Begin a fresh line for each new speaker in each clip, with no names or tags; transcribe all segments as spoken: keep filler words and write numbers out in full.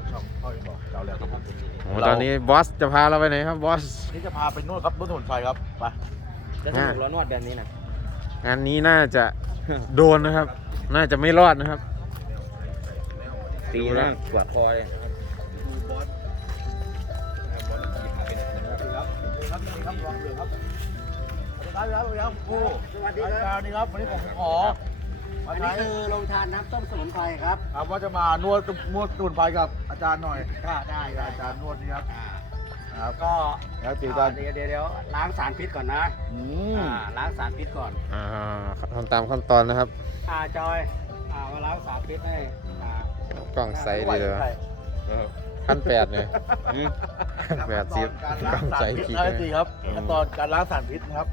ช่องพ่อที่บอกเราแล้วครับ
โอ้ตอนนี้บอสจะพาเราไปไหนครับบอส
นี่จะพาไปนวดครับนวดสมุนไพรครับไป
จะสนุกแล้วนวดแบบนี้นะ
งานนี้น่าจะโดนนะครับ น่าจะไม่รอดนะครับ
ตีนะกวาดคอย
ดูบอสบอสหยิบมาเป็นครับครับนี่ครับลองเลยครับสวัสดีครับสวัสดีครับโอ้
สวัสดีครับ
นี่ครับวันนี้ผมขอ
อันนี้คือโรงทานน้ำต้มสมุนไพรครับ
ครับว่าจะมานวดนวดสมุนไพรกับอาจารย์หน่อย
ก็ได้ได้
อาจารย์นวดนี่ครับ
อ่า
ครับ
ก็
แล้วตี
อ่า
กัน
เดี๋ยวเดี๋ยวเดี๋ยวล้างสารพิษก่อนนะ
อืม
อ่าล้างสารพิษก่อน
อ่าทำตามขั้นตอนนะครับ
อ่าจอยอ่ามาล้างสารพิษให้อ่าก
ล้องใสดีเลยขั้นแปดเลยขั้นแปดสิบ
การ
ก
ล้า
ล้อง ง
สา
ใส
รพิษ
ขีด
นะ
เลย
ตีครับขั้นตอนการล้างสารพิษนะครับ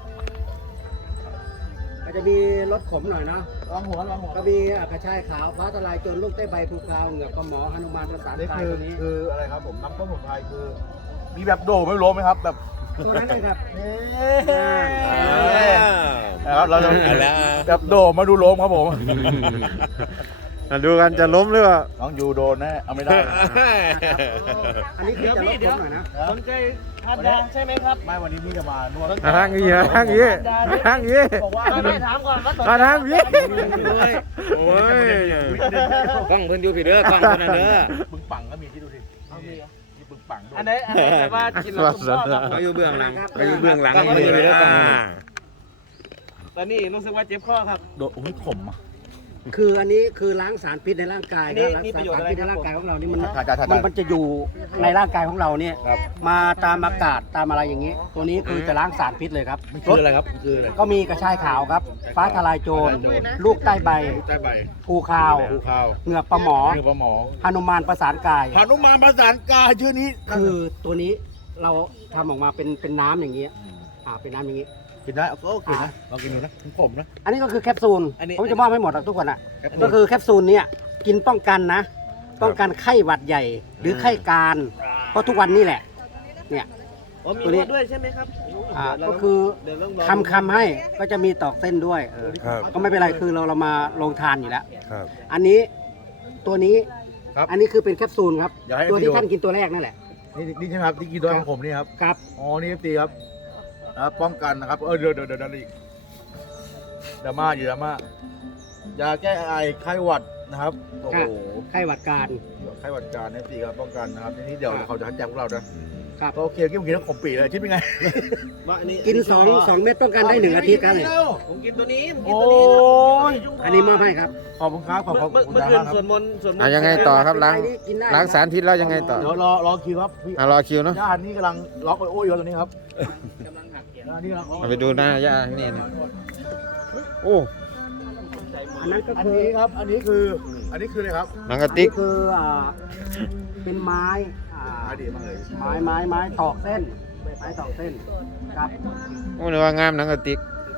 ก็จะมีรสขมหน่อยเนาะ
ลองหัวลองหัว
ก็มีอ่ากระชายขาวฟ้าทลายโจรลูกได้ใบภูคาวเหงือกปลาหมอหนุมานประสาน
นี่
กาย
คือ
ตัวนี้
คืออะไรครับผมน้ำต้มสมุนไพรคือ มีแบบโดไม่รู้ไหมครับแบบ
ตัวนั้นเลยครับ
นะครับเราจะแบบโดมาดูโลมครับผม
มาดูกันจะล้มหรือเปล่า
น้องยูโดนแน่เอาไม่ได้
อันนี้คือจะลดขมหน่อยนะ
สนใจทานยาใช่ไหมครับ
ไม่วันนี้พี่จะมานวด
มาทางนี้มาทางนี้มาทางนี้
บอกว่า
ไม่ถามก่อนว่าสน
มาทางนี้
โอ้ยกล้องเพิ่นอยู่พี่เด้อกล้องเพิ่นน่ะเด้อ
ปึงปังก็มีที่ดูสิมีปึงปังด้วย
อันไหนอันไหนแต่ว่ากินแล้วคุณพ่อครับ
เขาอยู่เบื้องหลังเขาอยู่เบื้องหลัง
กล้อง
มื
เพิ่น
อ
อยู่
เลย
เด้อกล้อง
อ่า
ตอนนี้รู้สึกว่าเจ็บข้อครับ
โดนโอ้ยขมอ่ะ
คืออันนี้คือล้างสารพิษในร่างกาย
อันนี้
นะ
มี
รัก
ประโยชน์
ษา
อะไร
สารพิษ
ค
ใน
รับ
ร่างกายของเรานี่มัน
ถ่ายถ่ายถ่าย
มันมันจะอยู่ในร่างกายของเราเนี่ย
ครับ
มาตามอากาศตามอะไรอย่างนี้ ตัวนี้คือจะล้างสารพิษเลยครับ
มันคืออะไรครับมันคืออะไร
ก็มีกระชายขาวครับ ฟ้าทลายโจร ลูกใต้ใบ
ใต้ใบ
ภูคาว
ภูข้าว
เหงือกปลาหมอ
เนื้อปลาหมอ
หนุมานประสานกาย
พานุมานประสานกายชื่อนี้
คือตัวนี้เราทำออกมาเป็นเป็นน้ำอย่างนี้อ่าเป็นน้ำอย่างนี้
กินได้ก็โอเคนะลองกินดูนะขมนะ
อันนี้ก็คือแคปซูล
อันนี้
ผมจะมอบให้หมดอะทุกคนอ่ะ
แคปซูล
ก็คือแคปซูลเนี่ยกินป้องกันนะ ป้องกันไข้หวัดใหญ่ หรือไข้การเพราะทุกวันนี่แหละ เนี่ย
อ๋อมี
ตัวน นี้
วดด้วยใช่ไหมครับ
อ่า
เดี๋ยว
ก็
เรา
คือ
เดี๋ยวต้องลอง
คำคำให้ก็จะมีตอกเส้นด้วยเออ
ครับ
ก็ไม่เป็นไรคือเราเรามาลงทานอยู่แล้ว
ครับ
อันนี้ตัวนี้
ครับ
อันนี้คือเป็นแคปซูลครับ
อยากให้
ตัว
พี่
ที่
ดู
ท่านกินตัวแรกนั่นแหละ
นี่นี่ใช่ไหมครับที่กินตัวของผมนี่ครับ
ครับ
อ๋อนี่ตีครับนะครับป้องกันนะครับเออเดี๋ยวเดี๋ยวเดี๋ยวเดี๋ยวอีกดราม่าอยู่ดราม่ายาแก้ไอไข้หวัดนะครับโอ้โห
ไข้หวัดการ
ไข้หวัดการนี่ตีครับป้องกันนะครับทีนี้เดี๋ยว
ครับ
เขาจะให้แจ้งพวกเรานะครับ ก็โอเคกินกินแล้วขมปีเลยคิดเป็นไง
ว่าอันนี้
กินสองสองเม็ดป้องกันได้หนึ่งอาทิตย์ครับเนี่ย
ผมกินตัวนี้ผมกิน
โอ้
ตัวนี้ครับ
ย
อันนี้มอบให้ครับ
ขอบคุณครับขอบ
เมื่อ
คุณ
เมื่อ
ค
เมื่อ
รับ
คืนสวดมนต์สวดมน
อ่ะ
ต์
ยังไงต่อครับล้าง
กินได้
ล้างสารพิษแล้วยังไงต่อ
เดี๋ยวรอรอคิวครับพี่
อ่ะรอคิวเนาะ
ย่านนี่กำลังล็อกไอโอ้ยอยู่ตอนนี้ครับ
กำลังหักเขียน
ย่านนี่กำลัง
เอาไปดูหน้าย่านี่นะโอ้
อันนั้นก็
อัน
คือ
นี้ครับ อันนี้คือ อันนี้คืออะไรครับ
หนังกระ
อัน
ติ
นี้
ก
คืออ่าเป็นไม้อ่า
มาดีมากเลย
ไม้ไม้ไม้ตอกเส้นไม้ตอกเส้นครับ
โอ้นึกว่างามหนังกระติก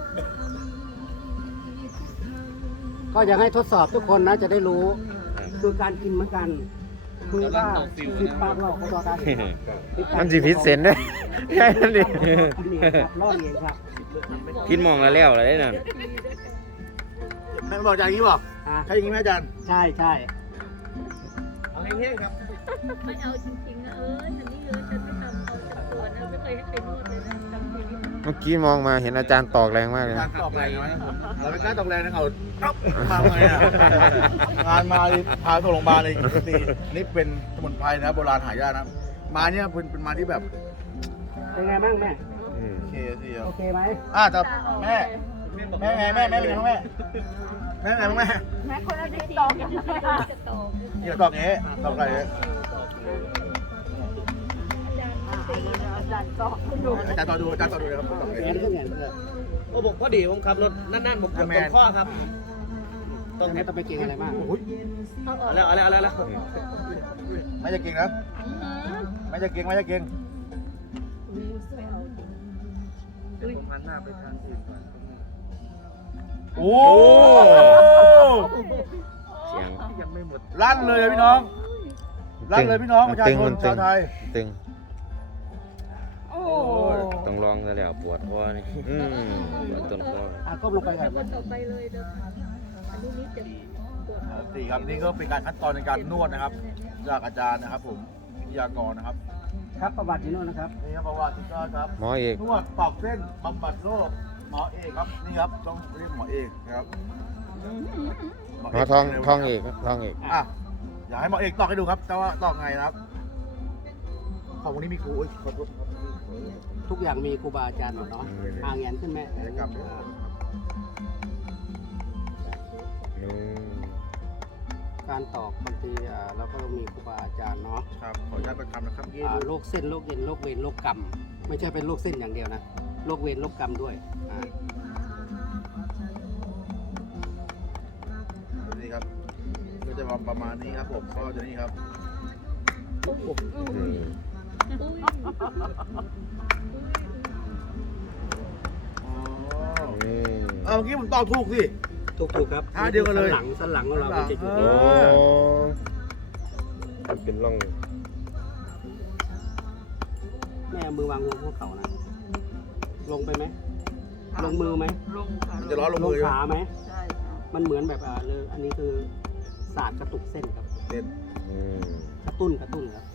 ก็อยากให้ทดสอบทุกคนนะจะได้รู้ คือการกินเหมือนกัน คือว่าสิบปากหลอกเขาบอกกัน
มันสิพิษเซนได้แค่นั้นเอง
กินเองครับรอดเองครับ
กินมองแล้วแล้วอะไรนั่น
ให้มาบอกอาจารย์อย่างนี้บอก
อ่า
ใช่อย่างนี้ไหมอาจารย์
ใช่ใช่
เอาแห้งๆครับ
ไม่เอาจริงๆนะเอออันนี้เออฉันไม่ทำเอาจากตัวนะไม่เคยให้ใครนวดเลยนะทำทีนี้
เมื่อกี้มองมาเห็นอาจารย์ตอกแรงมากเลย
กา
นะ
รตอบแรงไหมเราไม่กล้าตอบแรงนะเขาอ๊อบมาไงอ่ะงานมาเลยพาส่งโรงพยาบาลเลยตีอันนี้เป็นสมุนไพรนะโบราณหายากนะมาเนี่ยเป็นเป็นมาที่แบบ
เป็นไงบ้างแม่
โอเคสิครั
โอบ เคไหม
อ่ะแต่แม่แม่ไงแม่แม่เป็นไงบ้างแม่แม่เป็นไงบ้างแม่
แม่คนละนิดตอกอย่างนี้จะตอก
เดี๋ยวตอบงี้ตอบอะไรเนี่ย
อาจารย์ตอกคุณดู
อาจารย์ต่อดูอาจารย์ต่อดูนะครับตอบ
เป
งี้
ลี่ยนขึ้นเปลี่ยนขึ้น
โอ้ผมพอดีผมขับรถนั่นๆผมเกือบตกข้อครับ
ต้องให้ต้องไปเก่งอะไรมาก
โอ้ย
เอาออก
เอาแล้วเอาแล้วเอาแล้ว
ไม่จะเก่งนะไม่จะเก่งไม่จะเก่ง
ผมหันหน้าไปทางอื่นก่อน
โอ้
เสียง
ยังไม่หมด
ลั่นเลยพี่น้องลั่นเลยพี่น้องประชา
ตึง
ชน
มันตึ
ชาง วไทย
ตึง
โอ้
ต้องลองซะแล้วปวดคอนี่อืมปวดต้นคอ
อ่ะก้มลงไปก่อน
คนต่อไปเลยเด้ออันนี้นิดจะ
สี่ครับนี่ก็เป็นการขั้นตอนในการนวดนะครับจากอาจารย์นะครับ ผมวิทยากรนะครับ
ครับประวัติอยู่นู่นนะครับ
นี่ครับประวัติสุดยอดครับ
หมอเอก
นวดปอกเส้นบำบัดโรคหมอเอกครับนี่ครับต้องเรียกหมอเอกนะครับ
หมอทองทองเอกทองเอก
อ่ะอยากให้หมอเอกตอกให้ดูครับแต่ว่าตอกไงนะครับของวันนี้มีครูอุ๊ยขอโทษครับ
ทุกอย่างมีครูบาอาจารย์หมดเนาะอ่างแงนขึ้นแม่
กิจกรรมด้วย
อ่า
อืม
การตอกบางทีอ่าเราก็ต้องมีครูบาอาจารย์เนาะ
ครับขออนุญาตประคำนะครับยี่
อ่า
ดู
โรคเส้นโรคเย็นโรคเวรโรคกรรม ไม่ใช่เป็นโรคเส้นอย่างเดียวนะโรคเวรโรคกรรมด้วยอ่า
นี่ครับก็จะประมาณนี้ครับผมก็จะนี่ครับ
อืม
อ๋อ
อืม
เอาเมื่อกี้ผมตอบถูกสิ
ถูกถูกครับ
ท่าเดียวกันเลย
สันหลังสันหลังของเรามันจะอยู่
เอ
โอ้
อ
มันเป็นร่อง
แม่เอามือวางลงพวกเขานะลงไปไหมลงมือไหม
ลงค่ะ
มันจะร้อนลง
ล
มื
ง
อ
ขาไหม
ใช่ค่ะ
มันเหมือนแบบอ่าเลยอันนี้คือศาสตร์กระตุกเส้นครับ
เด่น
อืม
กระตุ้นกระตุ้นครับ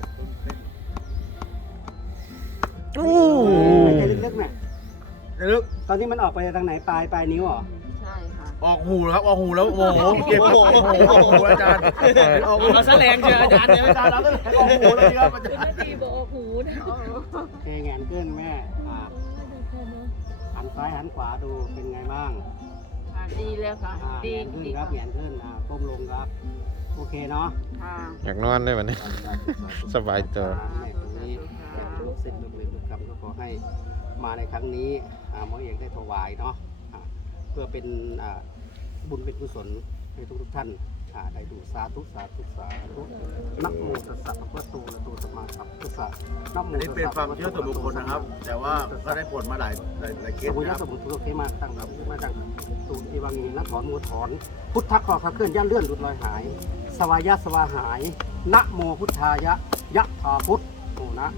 โอ้
หายใจลึกๆหน่อย
เดี๋ยวลึก
ตอนนี้มันออกไปทางไหนปลายปลายนิ้วเหรอ
ใช่ค่ะ
ออกหูแล้วครับออกหูแล้วโอ้โหเก็บครับโอ้โหออกหูอาจารย์ออกหู
เอาแสลงเชียวอาจารย์เนี่ย
อาจารย์แล้วก็ออกหูแล้วนี่ครับอา
เป็น
จาร
นา
ย์
ทีบอกหูนะ
โอเคแงนขึ้นแม่อ่าหันซ้ายหันขวาดูเป็นไงบ้าง
ดีแล้วค่ะ
อ่า
ดี
แงนขึ้น
ดี
ครับแงนขึ้นอ่าก้มลงครับโอเคเนาะ
ค่ะ
อยากนอนได้ไหมเนี่ย สบายตัว
แม่คนนี้อยากลูกศิษย์ลูกเวรลูกกรรมก็ขอให้มาในครั้งนี้อ่าหมอเอกได้ถวายเนาะอ่าเพื่อเป็นอ่าบุญเป็นกุศลให้ทุกทุกๆท่านอ่าได้ดูสาธุสาธุสาธุนะโมตัสสะภะคะวะโตอะระหะโตสัมมาสัมพุทธัสสะนะโม
อันนี้เป็นความเชื่อส่วนบุคคลนะครับ แต่ว่าก็ได้ผลมาหลายหลายหลายเค
ส
ส
มุ
นะ
ย
ครับ
สมุนทุกเทมาตั้งครับมาตั้งตูอีวังมีนักถอนมูถอน พุทธะขอพระเคลื่อนย่านเลื่อนหลุดลอยหาย สวายะสวาหายนะโมพุทธายะยะถาพุทธโอ้นะ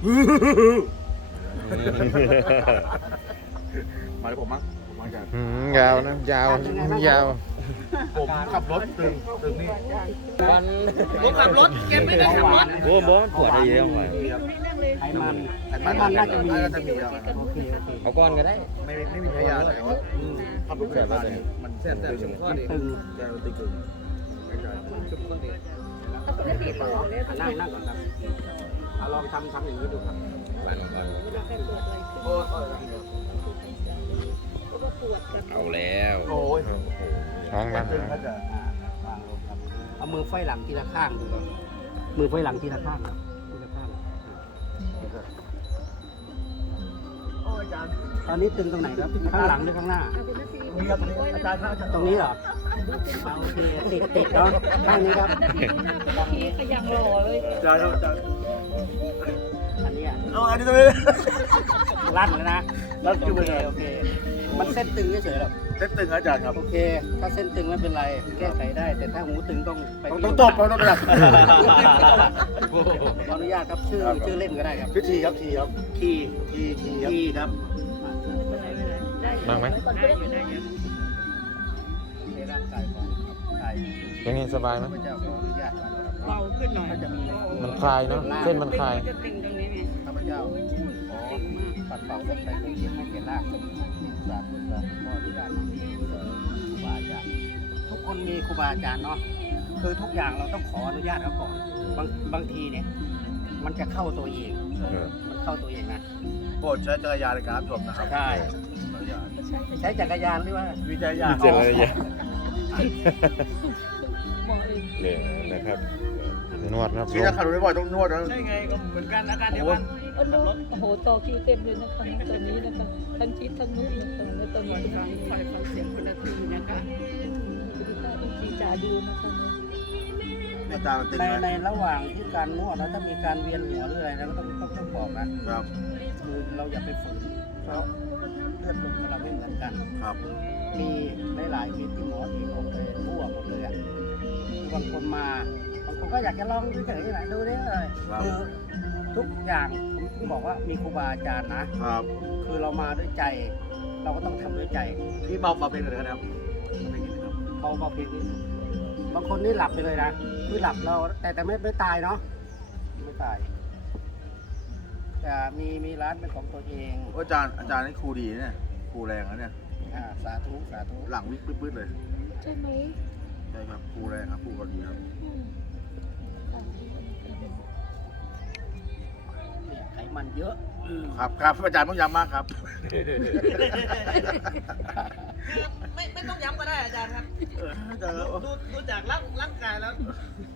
มาเลยผมมั้งผมมั้งอาจารย์
อืมยาวนะ ยาว ยาว
ผมขับรถตึงตึงนี่
ผมขับรถเก็บไม่ได้ขับรถ
โอ้บ่ปวดอะไรเยอะไป
นี่ครับ
นี่นั่งเลย
ไขมัน
ไขมัน
ไขมันน่าจะมี
น่าจะมีครับ
โอเคโอเค
เอาก้อนก็ได้
ไม่ไม่ไม่มีพยานแต่ว่าอืมขับรถแบบนี้มัน
แซ่บๆชุมพร
มันตึง
แกมันตึงตึง
ชุมพรดิ
เอาปกติต่อเลย
อ่ะนั่งนั่งก่อนครับเอาลองทำทำอย่างนี้ดูครับ
หวานก่อน
แค่ปวดอะไรขึ้น
โอ้ย
เพราะว่าปวดกัน
เอาแล้ว
โอ้ย
ท้องมัน
ตึง
นะ
อาจารย์
อ่าวางลงครับเอามือไฟหลังทีละข้างดูครับมือไฟหลังทีละข้างครับทีละข้าง
โอ้ยอาจารย์
ตอนนี้ตึงตรงไหนครับข้างหลังหรือข้างหน้า
เอาเป็นนาที
ตรงนี้ครับตรงนี้อาจารย์ครับอาจารย์
ตรงนี้เหรออ่าโอเคติดติดเนาะข้างนี้ครับ
นาทีดูหน้าเป็นนาทีขยังหล่อเลย
อาจารย์ครับอาจารย์
อันนี้อ่ะ
เอาอันนี้ตรงนี้
ลั่นแล้วนะ
แล้ว
โอ
คือเป็น
เค
ไง
โอเค มันเส้นตึงเฉยๆหรอก
เส้นตึงอาจารย์ครับ
โอเค ถ้าเส้นตึงไม่เป็นไร แก้ไขได้ แต่ถ้าหูตึงต้องไป
ต้อง
ที่
ต้องตบต้องตบอาจารย์
ขออนุญาตครับชื่อชื่อเล่นก็ได้ครับ
พิธีครับทีครับ
คี
ทีทีครับ
คีครับ
บ้างไหม
ก่อนก็ได้อยู่ได้อยู่
ในร่างกายของกาย
อย่างนี้สบายไหม
พระเจ้าขออนุญาตก่อนนะครับ
เบาขึ้นหน่อย
ก็จะมี
มันคลายเนาะ เส้นมันคลาย
จะติ่งตรงนี้ไง
ข้าพเจ้าขอปัดเป่าลบไปเป็นเกียรติให้แก่ร่างสาธุสาธุขออนุญาตครูบาอาจารย์ทุกคนมีครูบาอาจารย์เนาะคือทุกอย่างเราต้องขออนุญาตเขาก่อนบางบางทีเนี่ย มันจะเข้าตัวเอง
เออ
มันเข้าตัวเองนะ
โปรดใช้จักรยานในการรับชมนะครับ
ใช่
จักรยาน
ใช้จักรยานหรือว่า
วิจัยยาน
เจ็บเลยยา
บอกเอง
เนี่ยนะครับ นวดครับ
ที่ถ้าขับรถบ่อยๆต้องนวดนะ
ใช่ไงก็เหมือนกันอาการเดียวกัน
เออนู้นโอ้โหต่อคิวเต็มเลยนะคะตอนนี้นะคะทั้งชิดทั้งนู้นนะคะแล้วตอนนี้ฟังฟังฟังเสียงคนละทีนะคะคุณป้าต้องจีจ่าดูนะคะ
อาจารย์มันตึง
ใน
ไหม
ในระหว่างที่การนวดแล้วถ้ามีการเวียนหัวหรืออะไรนะก็ต้องต้องต้องบอกนะครับ คือเราอย่าไปฝืนเพราะเลือดลมของเราไม่เหมือนกัน
ครับ
มีหลายๆเคสที่หมอเอกออกเลยทั่วหมดเลยอ่ะคือบางคนมาบางคนก็อยากจะลองเฉยๆไหนดูดิอะไรคือทุกอย่างผมบอกว่ามีครูบาอาจารย์นะ
ครับ
คือเรามาด้วยใจ เราก็ต้องทำด้วยใจ
พี่เบาเบาเพลงหน่อยนะครับเบาเพลงนิดนึงครับ
เบาเบาเพลงนี้บางคนนี่หลับไปเลยนะคือหลับเราแต่แต่ไม่ไม่ตายเนาะไม่ตายแต่มีมีร้านเป็นของตัวเอง
โอ้อาจารย์อาจารย์นี่ครูดีเนี่ยครูแรงนะเนี่ย
อ่าสาธุสาธุ
หลังวิกปื๊ดๆเลย
ใช่ไหม
ใช่ครับครูแรงครับครูก็ดีครับ
อืม
เนี่ยไขมันเยอะอืม
ครับครับอาจารย์ต้องย้ำมากครับ
ไม่ไม่ต้องย้ำก็ได้อาจารย์ครับ
เอออาจารย์
ดูดูจากร่างร่างกายแล้ว